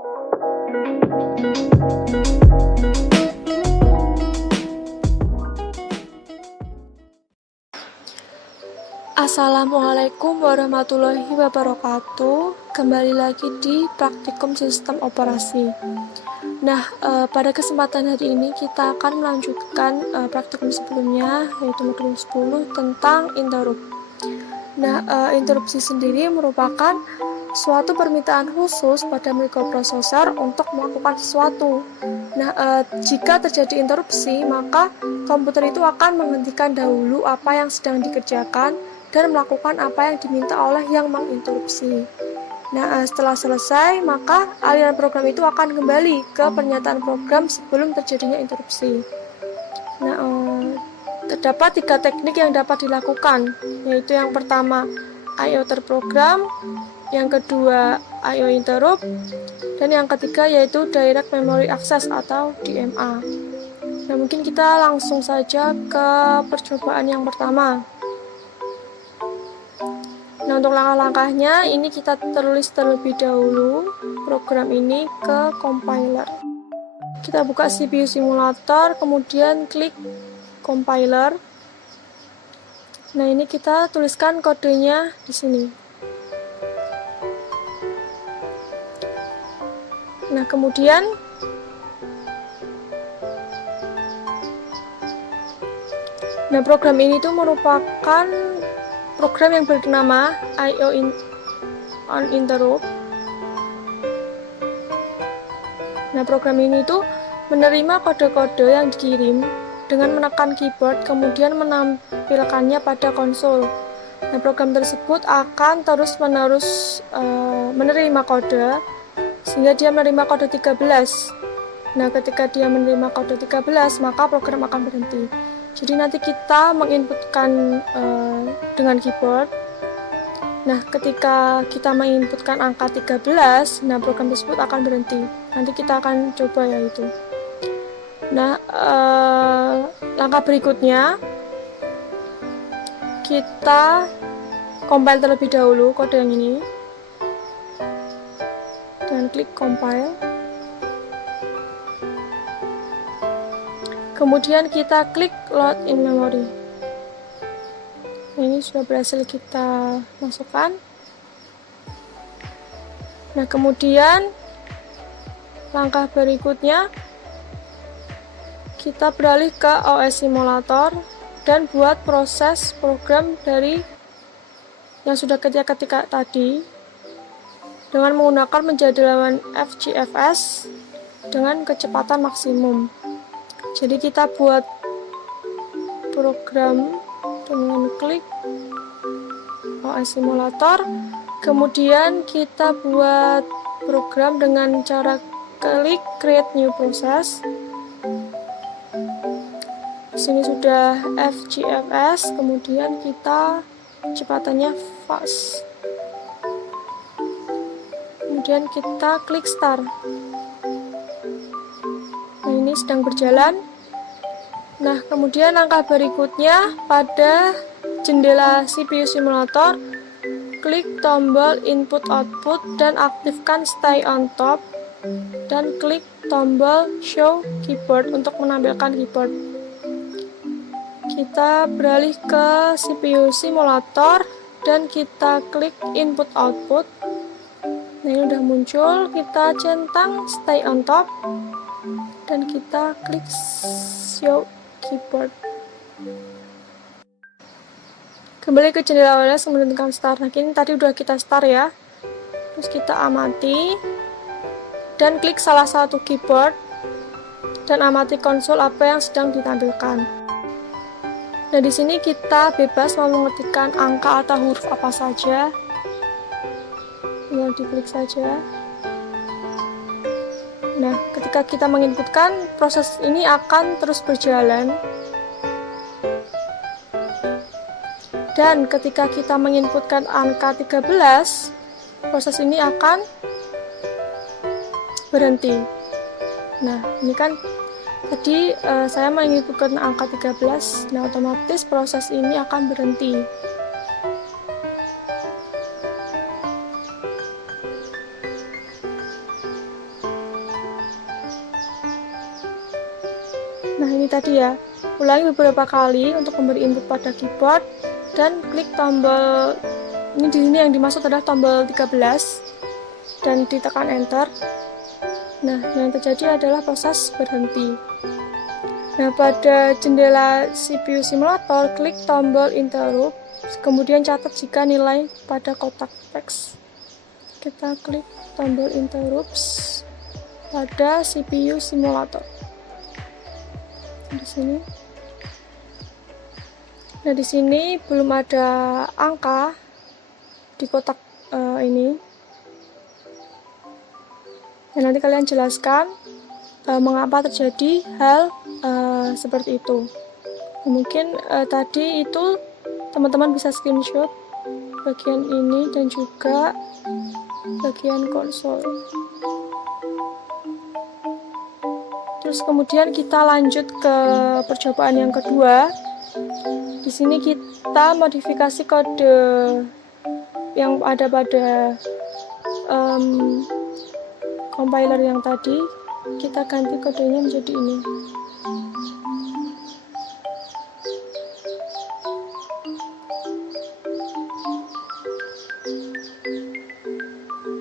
Assalamualaikum warahmatullahi wabarakatuh. Kembali lagi di Praktikum Sistem Operasi. Nah, pada kesempatan hari ini kita akan melanjutkan praktikum sebelumnya, yaitu modul 10 tentang interrupt. Nah, interupsi sendiri merupakan suatu permintaan khusus pada mikroprosesor untuk melakukan sesuatu. Nah, jika terjadi interupsi, maka komputer itu akan menghentikan dahulu apa yang sedang dikerjakan dan melakukan apa yang diminta oleh yang menginterupsi. Nah, setelah selesai, maka aliran program itu akan kembali ke pernyataan program sebelum terjadinya interupsi. Nah, terdapat 3 teknik yang dapat dilakukan, yaitu yang pertama I/O terprogram, yang kedua I/O interrupt, dan yang ketiga yaitu Direct Memory Access atau DMA. Nah, mungkin kita langsung saja ke percobaan yang pertama. Nah, untuk langkah-langkahnya, ini kita tulis terlebih dahulu program ini ke compiler. Kita buka CPU simulator, kemudian klik compiler. Nah, ini kita tuliskan kodenya di sini. Nah, kemudian program ini tuh merupakan program yang bernama I/O on interrupt. Nah, program ini tuh menerima kode-kode yang dikirim dengan menekan keyboard, kemudian menampilkannya pada konsol. Nah, program tersebut akan terus-menerus menerima kode sehingga dia menerima kode 13. Nah, ketika dia menerima kode 13, maka program akan berhenti. Jadi nanti kita menginputkan dengan keyboard. Nah, ketika kita menginputkan angka 13, nah program tersebut akan berhenti. Nanti kita akan coba ya itu. Nah, langkah berikutnya kita compile terlebih dahulu kode yang ini. Dan klik compile. Kemudian kita klik load in memory. Nah, ini sudah berhasil kita masukkan. Nah, kemudian langkah berikutnya kita beralih ke OS simulator dan buat proses program dari yang sudah kita ketik tadi dengan menggunakan menjadwalkan FGFS dengan kecepatan maksimum. Jadi kita buat program dengan klik OS simulator, kemudian kita buat program dengan cara klik create new process. Di sini sudah FGFS, kemudian kita kecepatannya fast. Kemudian kita klik start. Nah, ini sedang berjalan. Nah, kemudian langkah berikutnya pada jendela CPU simulator, klik tombol input output dan aktifkan stay on top dan klik tombol show keyboard untuk menampilkan keyboard. Kita beralih ke CPU simulator dan kita klik input output. Nah, ini udah muncul, kita centang stay on top dan kita klik show keyboard. Kembali ke jendela OS, kemudian tekan start. Nah, ini tadi udah kita start ya. Terus kita amati dan klik salah satu keyboard dan amati konsol apa yang sedang ditampilkan. Nah, di sini kita bebas mau mengetikkan angka atau huruf apa saja. Tinggal diklik saja. Nah, ketika kita menginputkan, proses ini akan terus berjalan. Dan ketika kita menginputkan angka 13, proses ini akan berhenti. Nah, ini kan tadi saya menginputkan angka 13, nah otomatis proses ini akan berhenti. Nah, ini tadi ya, ulangi beberapa kali untuk memberi input pada keyboard dan klik tombol ini. Di sini yang dimaksud adalah tombol 13 dan ditekan enter. Nah, yang terjadi adalah proses berhenti. Nah, pada jendela CPU simulator, klik tombol interrupt, kemudian catat jika nilai pada kotak teks. Kita klik tombol interrupts pada CPU simulator. Di sini. Nah, di sini belum ada angka di kotak ini. Nah, nanti kalian jelaskan mengapa terjadi hal seperti itu. Mungkin tadi itu teman-teman bisa screenshot bagian ini dan juga bagian konsol. Terus kemudian kita lanjut ke percobaan yang kedua. Di sini kita modifikasi kode yang ada pada compiler yang tadi. Kita ganti kodenya menjadi ini.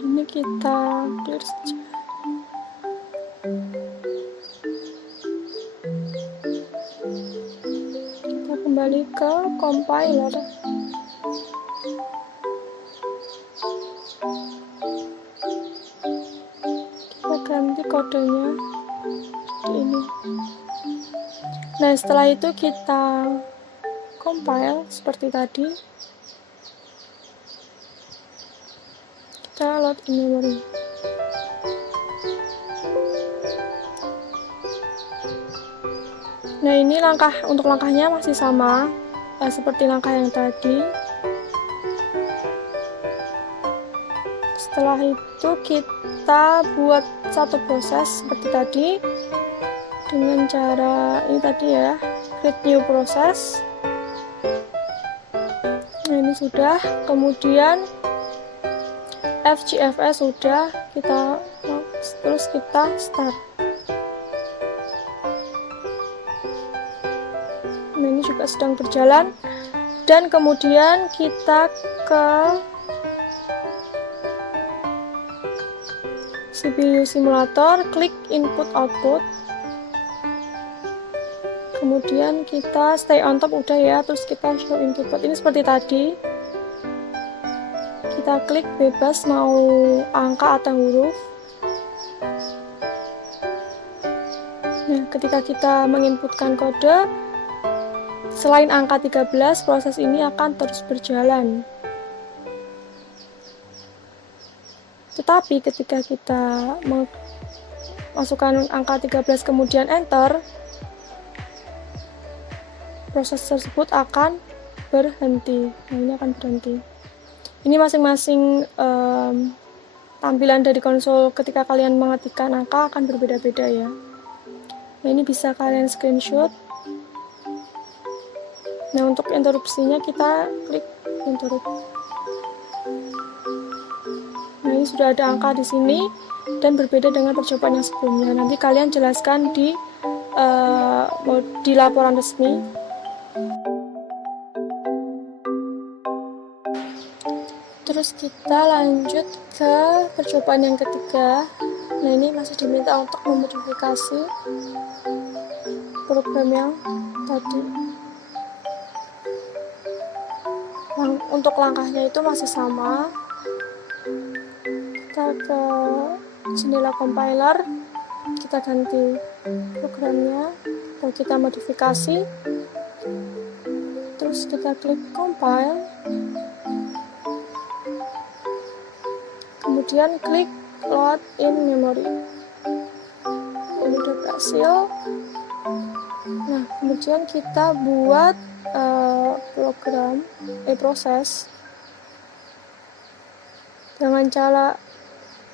Ini kita clear saja. Kita kembali ke compiler. Kita ganti kodenya seperti ini. Nah, setelah itu kita compile seperti tadi. Kita load in memory. Nah, ini untuk langkahnya masih sama seperti langkah yang tadi. Setelah itu kita buat satu proses seperti tadi dengan cara ini tadi ya, create new process. Nah, ini sudah. Kemudian FGFS sudah, terus kita start. Nah, ini juga sedang berjalan. Dan kemudian kita ke CPU simulator, klik input output. Kemudian kita stay on top udah ya, terus kita show in keyboard. Ini seperti tadi. Kita klik bebas mau angka atau huruf. Nah, ketika kita menginputkan kode, selain angka 13, proses ini akan terus berjalan. Tetapi ketika kita masukkan angka 13 kemudian enter, proses tersebut akan berhenti. Nah, ini akan berhenti. Ini masing-masing tampilan dari konsol ketika kalian mengetikkan angka akan berbeda-beda ya. Nah, ini bisa kalian screenshot. Nah, untuk interupsinya kita klik interrupt. Nah, ini sudah ada angka di sini dan berbeda dengan percobaan yang sebelumnya. Nanti kalian jelaskan di laporan resmi. Terus kita lanjut ke percobaan yang ketiga. Nah, ini masih diminta untuk memodifikasi program yang tadi. Untuk langkahnya itu masih sama. Kita ke jendela compiler, kita ganti programnya, atau kita modifikasi. Terus kita klik compile. Kemudian klik load in memory. Ini sudah berhasil. Nah, kemudian kita buat proses dengan cara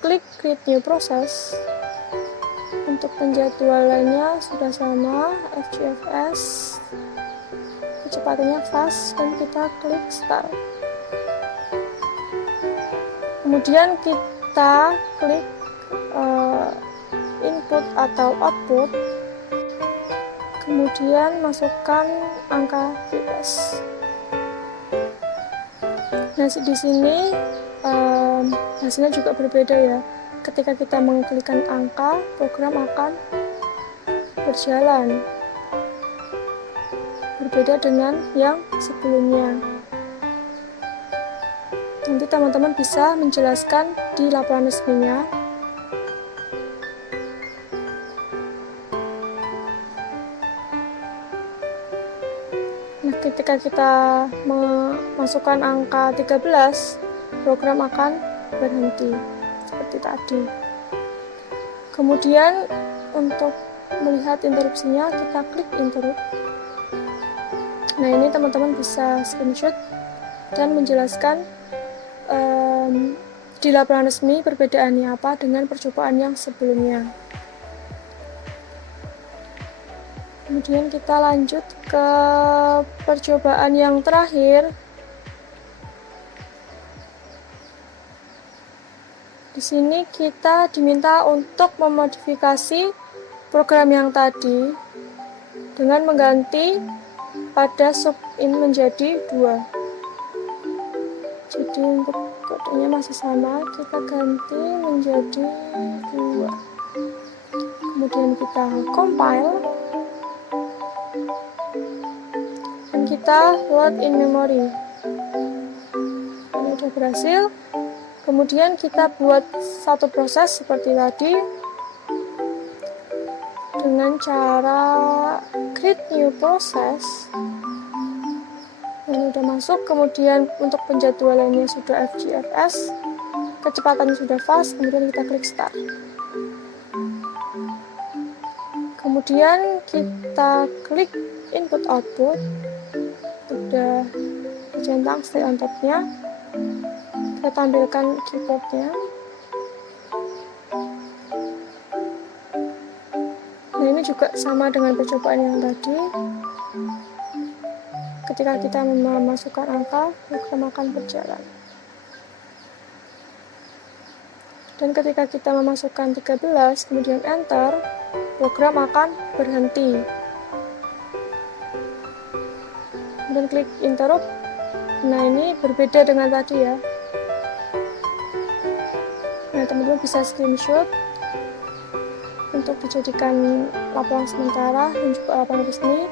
klik create new process. Untuk penjadwalannya sudah sama, FGFS, kecepatannya fast, dan kita klik start. Kemudian kita klik input atau output. kemudian masukkan angka bebas. Nah, di sini hasilnya juga berbeda ya. Ketika kita mengklikkan angka, program akan berjalan. Berbeda dengan yang sebelumnya. Nanti teman-teman bisa menjelaskan di laporan resminya. Nah, ketika kita memasukkan angka 13, program akan berhenti seperti tadi. Kemudian untuk melihat interupsinya, kita klik interrupt. Nah, ini teman-teman bisa screenshot dan menjelaskan di laporan resmi perbedaannya apa dengan percobaan yang sebelumnya. Kemudian kita lanjut ke percobaan yang terakhir. Di sini kita diminta untuk memodifikasi program yang tadi dengan mengganti pada sub in menjadi 2. Jadi untuk kodenya masih sama, kita ganti menjadi 2. Kemudian kita compile dan kita load in memory. Ini sudah berhasil. Kemudian kita buat satu proses seperti tadi dengan cara create new process. Ini sudah masuk. Kemudian untuk penjadwalannya sudah FGFS, kecepatannya sudah fast. Kemudian kita klik start. Kemudian kita klik input output, sudah dicentang stay on top-nya. Kita tampilkan keyboardnya. Nah, ini juga sama dengan percobaan yang tadi. Ketika kita memasukkan angka, program akan berjalan. Dan ketika kita memasukkan 13, kemudian enter, program akan berhenti. Dan klik interrupt. Nah, ini berbeda dengan tadi ya. Nah, teman-teman bisa screenshot untuk dijadikan laporan sementara dan juga laporan resmi.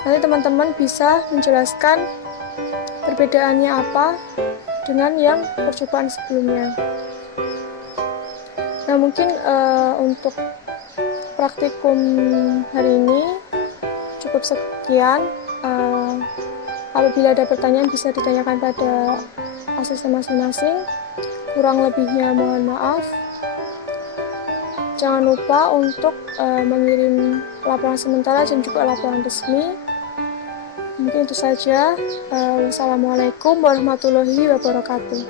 Nanti teman-teman bisa menjelaskan perbedaannya apa dengan yang percobaan sebelumnya. Nah, mungkin untuk praktikum hari ini cukup sekian. Apabila ada pertanyaan bisa ditanyakan pada asisten masing-masing. Kurang lebihnya mohon maaf. Jangan lupa untuk mengirim laporan sementara dan juga laporan resmi. Mungkin itu saja. Wassalamualaikum warahmatullahi wabarakatuh.